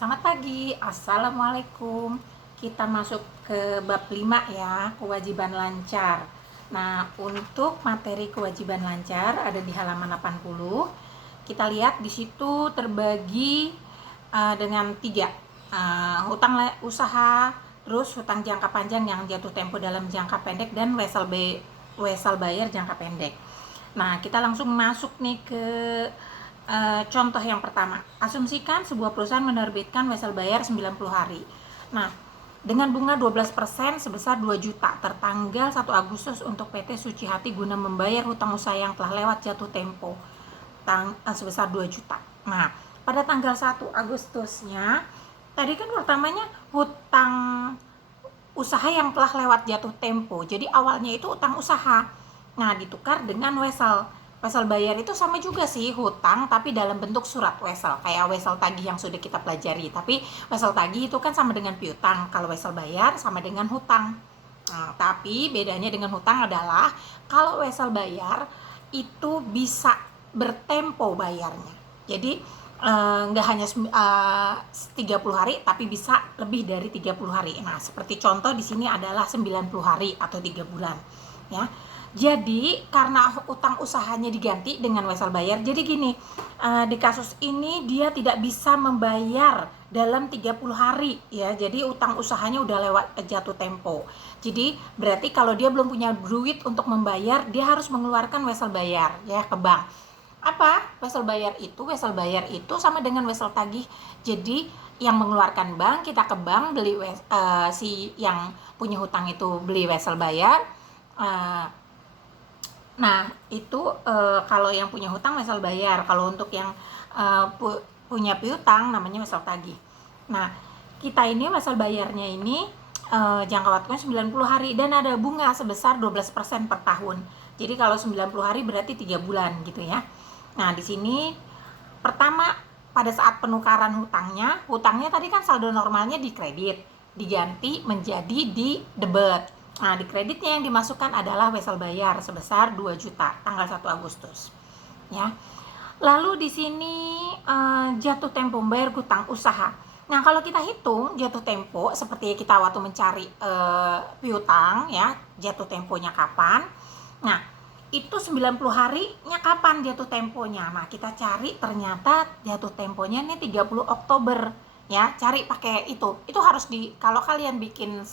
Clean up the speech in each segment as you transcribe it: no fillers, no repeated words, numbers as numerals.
Selamat pagi, Assalamualaikum. Kita masuk ke bab 5 ya, kewajiban lancar. Nah, untuk materi kewajiban lancar ada di halaman 80. Kita lihat di situ terbagi dengan 3. Hutang usaha, terus hutang jangka panjang yang jatuh tempo dalam jangka pendek, dan wesel bayar jangka pendek. Nah, kita langsung masuk nih ke contoh yang pertama. Asumsikan sebuah perusahaan menerbitkan wesel bayar 90 hari. Nah, dengan bunga 12% sebesar 2 juta tertanggal 1 Agustus untuk PT Suci Hati guna membayar hutang usaha yang telah lewat jatuh tempo sebesar 2 juta. Nah, pada tanggal 1 Agustusnya tadi kan pertamanya hutang usaha yang telah lewat jatuh tempo. Jadi awalnya itu hutang usaha. Nah, ditukar dengan wesel. Wesel bayar itu sama juga sih, hutang tapi dalam bentuk surat wesel, kayak wesel tagih yang sudah kita pelajari. Tapi wesel tagih itu kan sama dengan piutang, kalau wesel bayar sama dengan hutang. Nah, tapi bedanya dengan hutang adalah kalau wesel bayar itu bisa bertempo bayarnya. Jadi nggak hanya 30 hari tapi bisa lebih dari 30 hari. Nah, seperti contoh di sini adalah 90 hari atau 3 bulan ya. Jadi karena utang usahanya diganti dengan wesel bayar, jadi gini, di kasus ini dia tidak bisa membayar dalam 30 hari ya. Jadi utang usahanya udah lewat jatuh tempo. Jadi berarti kalau dia belum punya duit untuk membayar, dia harus mengeluarkan wesel bayar ya ke bank. Apa wesel bayar itu? Wesel bayar itu sama dengan wesel tagih. Jadi yang mengeluarkan bank, kita ke bank beli si yang punya hutang itu beli wesel bayar. Nah, itu kalau yang punya hutang wesel bayar. Kalau untuk yang punya piutang namanya wesel tagih. Nah, kita ini wesel bayarnya ini jangka waktunya 90 hari dan ada bunga sebesar 12% per tahun. Jadi kalau 90 hari berarti 3 bulan gitu ya. Nah, di sini pertama pada saat penukaran hutangnya tadi kan saldo normalnya di kredit, diganti menjadi di debit. Nah, di kreditnya yang dimasukkan adalah wesel bayar sebesar 2 juta tanggal 1 Agustus. Ya. Lalu di sini jatuh tempo membayar hutang usaha. Nah, kalau kita hitung jatuh tempo seperti kita waktu mencari piutang ya, jatuh temponya kapan? Nah, itu 90 harinya kapan jatuh temponya? Nah, kita cari ternyata jatuh temponya ini 30 Oktober ya. Cari pakai itu. Itu harus kalau kalian bikin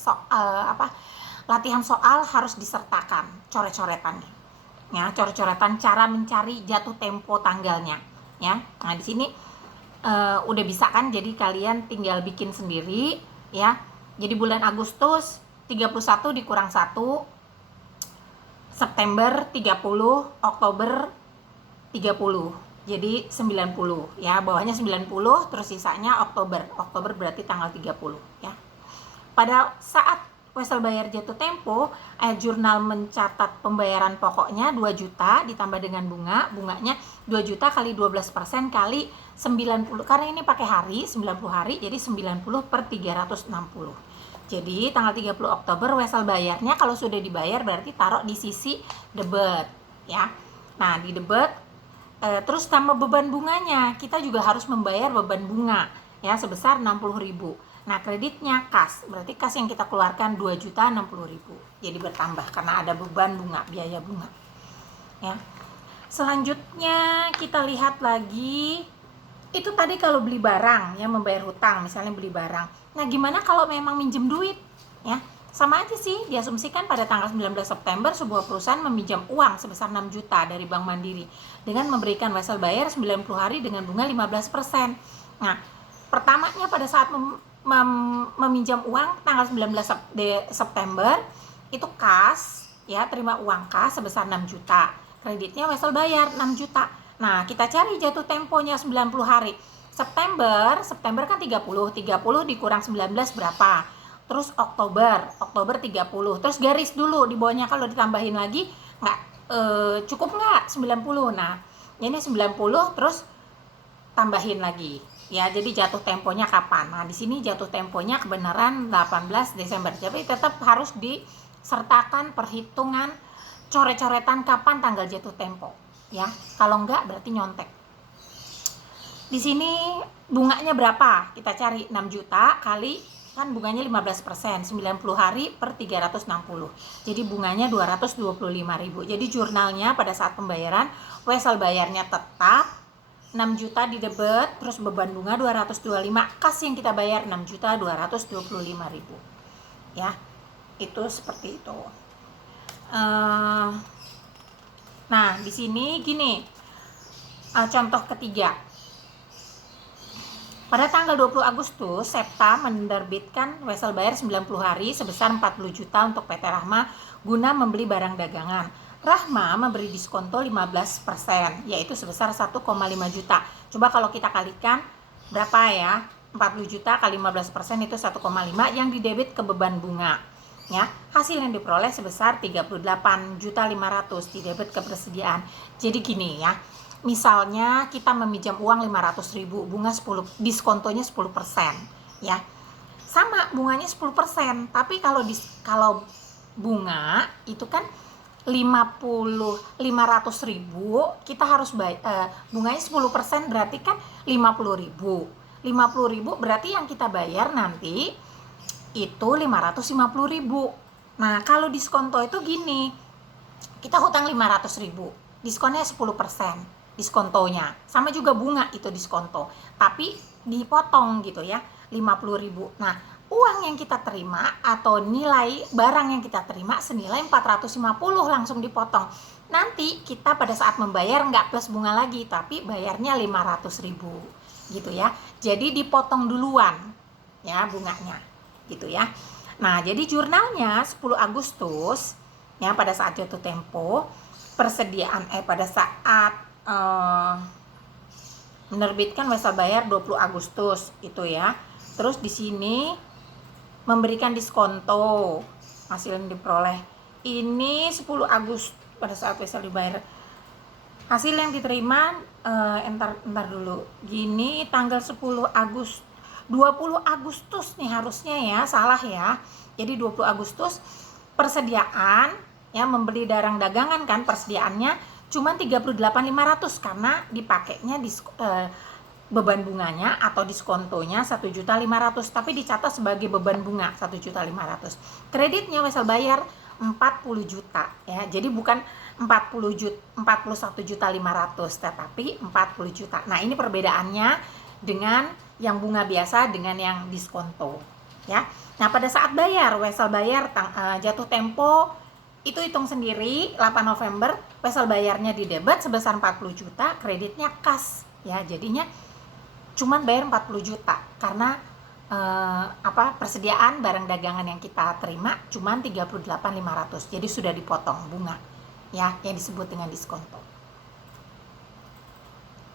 latihan soal harus disertakan coret-coretannya ya, coret-coretan cara mencari jatuh tempo tanggalnya ya. Nah, di sini udah bisa kan, jadi kalian tinggal bikin sendiri ya. Jadi bulan Agustus 31 dikurang 1, September 30, Oktober 30, jadi 90 ya, bawahnya 90 terus sisanya Oktober berarti tanggal 30 ya. Pada saat wesel bayar jatuh tempo, jurnal mencatat pembayaran pokoknya 2 juta ditambah dengan bunganya 2 juta kali 12% kali 90, karena ini pakai hari 90 hari jadi 90 per 360. Jadi tanggal 30 Oktober wesel bayarnya kalau sudah dibayar berarti taruh di sisi debit ya. Nah, di debit terus tambah beban bunganya, kita juga harus membayar beban bunga ya sebesar 60.000. Nah, kreditnya kas, berarti kas yang kita keluarkan 2.060.000. Jadi bertambah karena ada beban bunga, biaya bunga. Ya. Selanjutnya kita lihat lagi, itu tadi kalau beli barang ya, membayar hutang, misalnya beli barang. Nah, gimana kalau memang minjem duit? Ya, sama aja sih, diasumsikan pada tanggal 19 September sebuah perusahaan meminjam uang sebesar 6 juta dari Bank Mandiri dengan memberikan wesel bayar 90 hari dengan bunga 15%. Nah, pertamanya pada saat meminjam uang tanggal 19 September itu kas ya, terima uang kas sebesar 6 juta, kreditnya wesel bayar 6 juta. Nah, kita cari jatuh temponya 90 hari. September kan 30 dikurang 19 berapa? Terus Oktober 30, terus garis dulu di bawahnya, kalau ditambahin lagi nggak cukup nggak 90. Nah, ini 90 terus tambahin lagi ya, jadi jatuh temponya kapan? Nah, di sini jatuh temponya kebenaran 18 Desember. Jadi tetap harus disertakan perhitungan coret-coretan kapan tanggal jatuh tempo ya. Kalau enggak berarti nyontek. Di sini bunganya berapa? Kita cari 6 juta kali kan bunganya 15%, 90 hari per 360. Jadi bunganya 225.000. Jadi jurnalnya pada saat pembayaran, Wesel bayarnya tetap 6 juta di debit, terus beban bunga 225, kas yang kita bayar 6.225.000. Ya, itu seperti itu. Nah, di sini gini, contoh ketiga. Pada tanggal 20 Agustus, Septa menerbitkan wesel bayar 90 hari sebesar 40 juta untuk PT Rahma guna membeli barang dagangan. Rahma memberi diskonto 15%, yaitu sebesar 1,5 juta. Coba kalau kita kalikan berapa ya? 40 juta kali 15% itu 1,5 yang didebit ke beban bunga. Ya, hasil yang diperoleh sebesar 38.500.000 didebit ke persediaan. Jadi gini ya. Misalnya kita meminjam uang 500.000, bunga 10, diskontonya 10%, ya. Sama bunganya 10%, tapi kalau bunga itu kan 500.000, kita harus bunganya 10% berarti kan 50.000. 50.000 berarti yang kita bayar nanti itu 550.000. Nah, kalau diskonto itu gini. Kita hutang 500.000, diskonnya 10%. Diskontonya sama juga bunga itu diskonto, tapi dipotong gitu ya, 50.000. Nah, uang yang kita terima atau nilai barang yang kita terima senilai 450 langsung dipotong. Nanti kita pada saat membayar nggak plus bunga lagi, tapi bayarnya 500.000 gitu ya. Jadi dipotong duluan ya bunganya gitu ya. Nah, jadi jurnalnya 10 Agustus ya, pada saat jatuh tempo persediaan pada saat menerbitkan wesel bayar 20 Agustus itu ya. Terus di sini memberikan diskonto hasil yang diperoleh ini 10 Agustus pada saat wesel dibayar. Hasil yang diterima entar dulu. Gini tanggal 10 Agustus 20 Agustus nih harusnya ya, salah ya. Jadi 20 Agustus persediaan ya, membeli barang dagangan kan persediaannya cuman 38.500 karena dipakainya beban bunganya atau diskontonya 1.500.000, tapi dicatat sebagai beban bunga 1.500.000. Kreditnya wesel bayar 40 juta ya. Jadi bukan 41.500.000 tetapi 40 juta. Nah, ini perbedaannya dengan yang bunga biasa dengan yang diskonto ya. Nah, pada saat bayar wesel bayar jatuh tempo itu hitung sendiri 8 November wesel bayarnya di debit sebesar 40 juta, kreditnya kas ya. Jadinya cuman bayar 40 juta karena persediaan barang dagangan yang kita terima cuman 38.500. Jadi sudah dipotong bunga ya yang disebut dengan diskonto.